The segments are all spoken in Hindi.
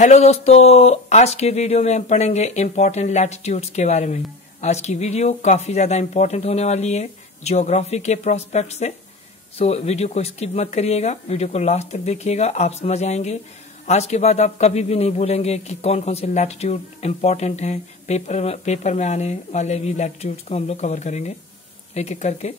हेलो दोस्तों, आज के वीडियो में हम पढ़ेंगे इम्पोर्टेंट लैटिट्यूड्स के बारे में। आज की वीडियो काफ़ी ज़्यादा इम्पोर्टेंट होने वाली है ज्योग्राफी के प्रोस्पेक्ट से। सो वीडियो को स्किप मत करिएगा, वीडियो को लास्ट तक देखिएगा, आप समझ आएंगे। आज के बाद आप कभी भी नहीं भूलेंगे कि कौन कौन से लैटिट्यूड इम्पोर्टेंट हैं। पेपर में आने वाले भी लैटिट्यूड्स को हम लोग कवर करेंगे एक एक करके।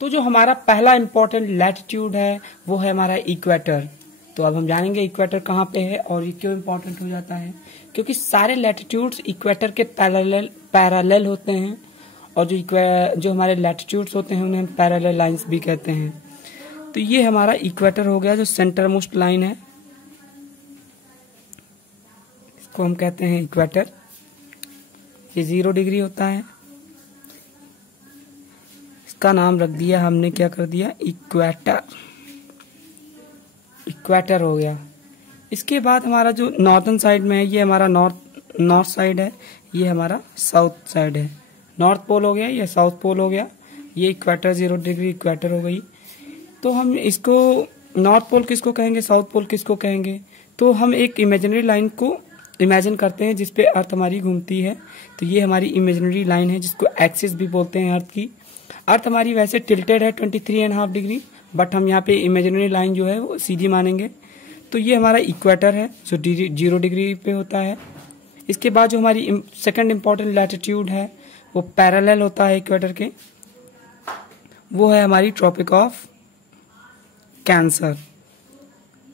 तो जो हमारा पहला इम्पोर्टेंट लैटिट्यूड है वो है हमारा इक्वेटर। तो अब हम जानेंगे इक्वेटर कहाँ पे है और ये क्यों इम्पोर्टेंट हो जाता है। क्योंकि सारे लैटिट्यूड्स इक्वेटर के पैरेलल होते हैं और जो हमारे लैटिट्यूड्स होते हैं उन्हें हम पैरेलल लाइंस भी कहते हैं। तो ये हमारा इक्वेटर हो गया, जो सेंटर मोस्ट लाइन है, इसको हम कहते हैं इक्वेटर। ये 0 डिग्री होता है, का नाम रख दिया हमने, क्या कर दिया, इक्वेटर। इक्वेटर हो गया। इसके बाद हमारा जो नॉर्थन साइड में है ये हमारा नॉर्थ साइड है, ये हमारा साउथ साइड है। नॉर्थ पोल हो गया, ये साउथ पोल हो गया। ये इक्वेटर 0 डिग्री इक्वेटर हो गई। तो हम इसको नॉर्थ पोल किसको कहेंगे, साउथ पोल किसको कहेंगे। तो हम एक इमेजिनरी लाइन को इमेजिन करते हैं जिसपे अर्थ हमारी घूमती है। तो ये हमारी इमेजिनरी लाइन है जिसको एक्सिस भी बोलते हैं अर्थ की। अर्थ हमारी वैसे टिल्टेड है 23.5 डिग्री, बट हम यहाँ पे इमेजिनरी लाइन जो है वो सीधी मानेंगे। तो ये हमारा इक्वेटर है जो 0 डिग्री पे होता है। इसके बाद जो हमारी सेकंड इम्पोर्टेंट लैटिट्यूड है वो पैरेलल होता है इक्वेटर के, वो है हमारी ट्रॉपिक ऑफ कैंसर।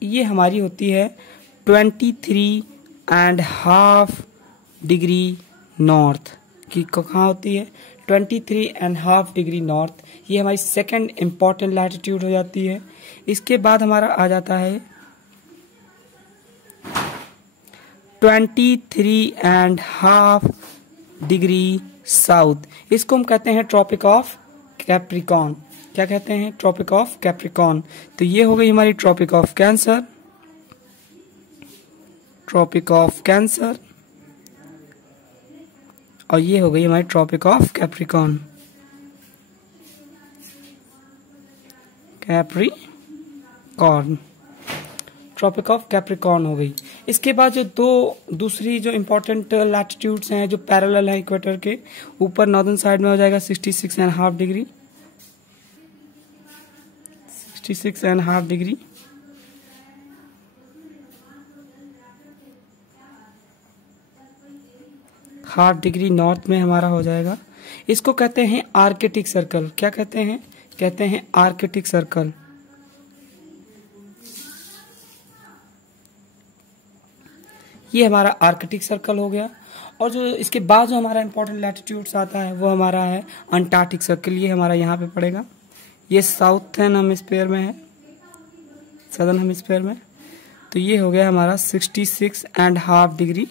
ये हमारी होती है 23.5 डिग्री नॉर्थ की। कहाँ होती है, 23.5 डिग्री नॉर्थ। ये हमारी सेकंड इम्पोर्टेंट लैटिट्यूड हो जाती है। इसके बाद हमारा आ जाता है 23.5 डिग्री साउथ। इसको हम कहते हैं ट्रॉपिक ऑफ कैप्रिकॉर्न। क्या कहते हैं, ट्रॉपिक ऑफ कैप्रिकॉर्न। तो ये हो गई हमारी tropic of cancer, tropic of cancer, और ये हो गई हमारी tropic of Capricorn, Capricorn, tropic of Capricorn हो गई। इसके बाद जो दूसरी जो इम्पोर्टेंट लैटिट्यूड्स हैं जो पैरेलल है इक्वेटर के, ऊपर नॉर्दर्न साइड में हो जाएगा 66.5 degree, 66.5 degree. Half degree north में हमारा हो जाएगा। इसको कहते हैं आर्कटिक सर्कल। क्या कहते हैं, कहते हैं आर्कटिक सर्कल। ये हमारा आर्कटिक सर्कल हो गया। और जो इसके बाद जो हमारा इंपॉर्टेंट लैटिट्यूड्स आता है वो हमारा है अंटार्कटिक सर्कल। ये हमारा यहाँ पे पड़ेगा, ये साउथर्न हेमिस्फीयर में है, सदर्न हेमिस्फीयर में। तो ये हो गया हमारा 66.5 डिग्री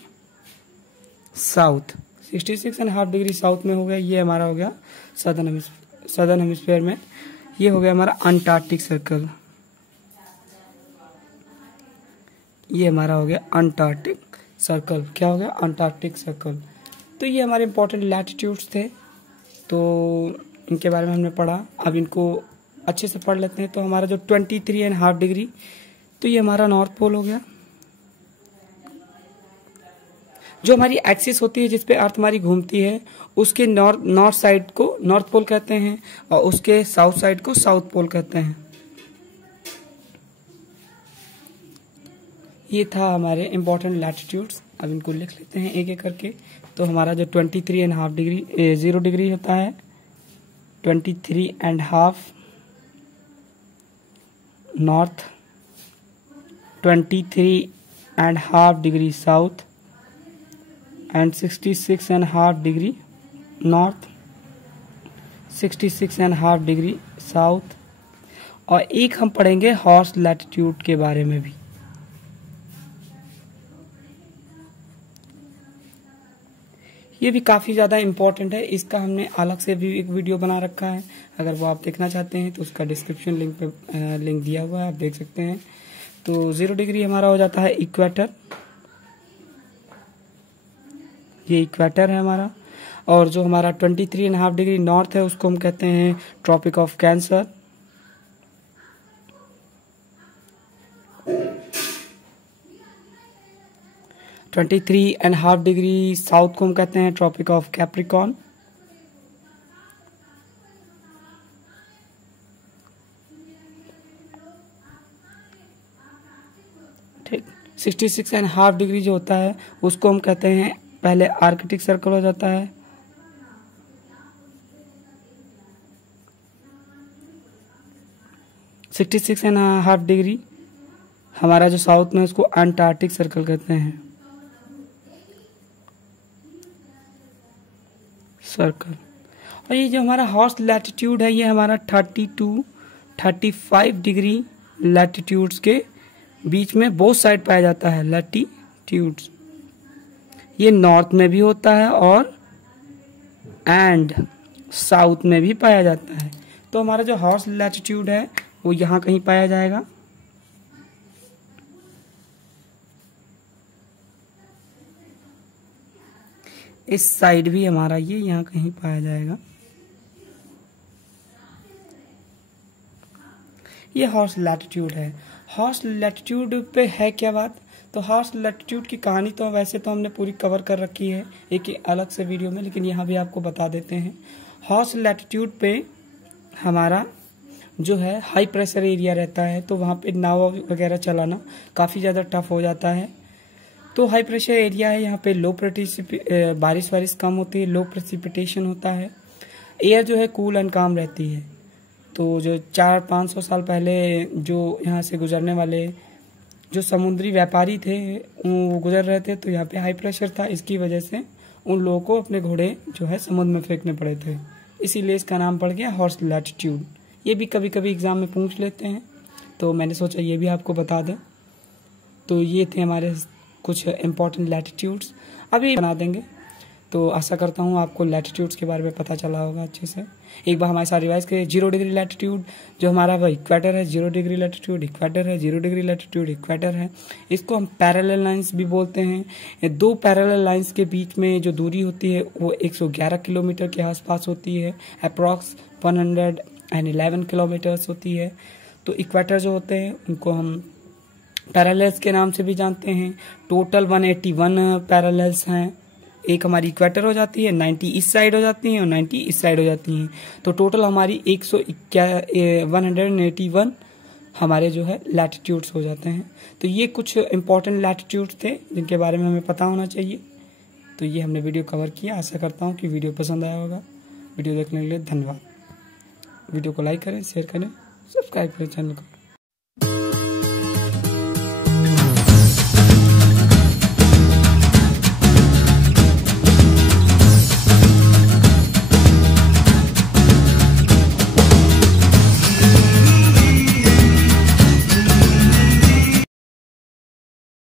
साउथ, 66.5 डिग्री साउथ में हो गया। ये हमारा हो गया सदर्न हेमिस्फीयर में। ये हो गया हमारा अंटार्कटिक सर्कल, ये हमारा हो गया अंटार्कटिक सर्कल। क्या हो गया, अंटार्कटिक सर्कल। तो ये हमारे इंपॉर्टेंट लैटिट्यूड्स थे, तो इनके बारे में हमने पढ़ा। अब इनको अच्छे से पढ़ लेते हैं। तो हमारा जो 23.5 डिग्री, तो ये हमारा नॉर्थ पोल हो गया। जो हमारी एक्सिस होती है जिसपे अर्थ हमारी घूमती है, उसके नॉर्थ साइड को नॉर्थ पोल कहते हैं और उसके साउथ साइड को साउथ पोल कहते हैं। ये था हमारे इम्पोर्टेंट लैटिट्यूड्स। अब इनको लिख लेते हैं एक एक करके। तो हमारा जो 23.5 डिग्री 0 डिग्री होता है, 23.5 north, 23.5 degree south and 66.5 degree north, 66.5 degree south. और एक हम पढ़ेंगे हॉर्स लैटिट्यूड के बारे में भी। ये भी काफ़ी ज़्यादा इम्पोर्टेंट है। इसका हमने अलग से भी एक वीडियो बना रखा है, अगर वो आप देखना चाहते हैं तो उसका डिस्क्रिप्शन लिंक पे लिंक दिया हुआ है, आप देख सकते हैं। तो 0 डिग्री हमारा हो जाता है इक्वेटर, ये इक्वेटर है हमारा। और जो हमारा 23.5 डिग्री नॉर्थ है उसको हम कहते हैं tropic of cancer. Twenty 3.5 degree south को हम कहते हैं ट्रॉपिक ऑफ कैप्रिकॉर्न। ठीक, 66.5 डिग्री जो होता है उसको हम कहते हैं, पहले आर्कटिक सर्कल हो जाता है, सिक्सटी 66.5 डिग्री हमारा जो साउथ में उसको अंटार्कटिक सर्कल कहते हैं, सर्कल। और ये जो हमारा हॉर्स लैटिट्यूड है ये हमारा 32-35 डिग्री लैटिट्यूड्स के बीच में बोथ साइड पाया जाता है। लैटिट्यूड्स ये नॉर्थ में भी होता है और एंड साउथ में भी पाया जाता है। तो हमारा जो हॉर्स लैटिट्यूड है वो यहाँ कहीं पाया जाएगा। इस साइड भी हमारा ये यहाँ कहीं पाया जाएगा। ये हॉर्स लैटिट्यूड है। हॉर्स लैटिट्यूड पे है क्या बात, तो हॉर्स लैटिट्यूड की कहानी तो वैसे तो हमने पूरी कवर कर रखी है एक अलग से वीडियो में, लेकिन यहाँ भी आपको बता देते हैं। हॉर्स लैटिट्यूड पे हमारा जो है हाई प्रेशर एरिया रहता है, तो वहाँ पे नाव वगैरह चलाना काफ़ी ज़्यादा टफ हो जाता है। तो हाई प्रेशर एरिया है, यहाँ पे बारिश वारिश कम होती है, लो प्रेसिपिटेशन होता है, एयर जो है कूल एंड काम रहती है। तो जो 400-500 साल पहले जो यहाँ से गुजरने वाले जो समुद्री व्यापारी थे वो गुजर रहे थे, तो यहाँ पे हाई प्रेशर था, इसकी वजह से उन लोगों को अपने घोड़े जो है समुद्र में फेंकने पड़े थे, इसीलिए इसका नाम पड़ गया हॉर्स लैटिट्यूड। ये भी कभी कभी एग्जाम में पूछ लेते हैं, तो मैंने सोचा ये भी आपको बता दें। तो ये थे हमारे कुछ इम्पोर्टेंट लैटिट्यूड्स, अभी बना देंगे। तो आशा करता हूँ आपको लैटिट्यूड्स के बारे में पता चला होगा अच्छे से। एक बार हमारे साथ रिवाइज करें। 0 डिग्री लैटिट्यूड जो हमारा वह इक्वेटर है, 0 डिग्री लैटिट्यूड इक्वेटर है, 0 डिग्री लैटिट्यूड इक्वेटर है। इसको हम पैरेलल लाइंस भी बोलते हैं। दो पैरेलल लाइंस के बीच में जो दूरी होती है वो 111 किलोमीटर के आसपास होती है, अप्रॉक्स 111 किलोमीटर्स होती है। तो इक्वेटर जो होते हैं उनको हम पैरेलल्स के नाम से भी जानते हैं। टोटल 181 पैरेलल्स हैं। एक हमारी इक्वेटर हो जाती है, 90 इस साइड हो जाती हैं और 90 इस साइड हो जाती हैं। तो टोटल हमारी 181 हमारे जो है लैटिट्यूड्स हो जाते हैं। तो ये कुछ इंपॉर्टेंट लैटिट्यूड्स थे जिनके बारे में हमें पता होना चाहिए। तो ये हमने वीडियो कवर किया। आशा करता हूँ कि वीडियो पसंद आया होगा। वीडियो देखने के लिए धन्यवाद। वीडियो को लाइक करें, शेयर करें, सब्सक्राइब करें चैनल को।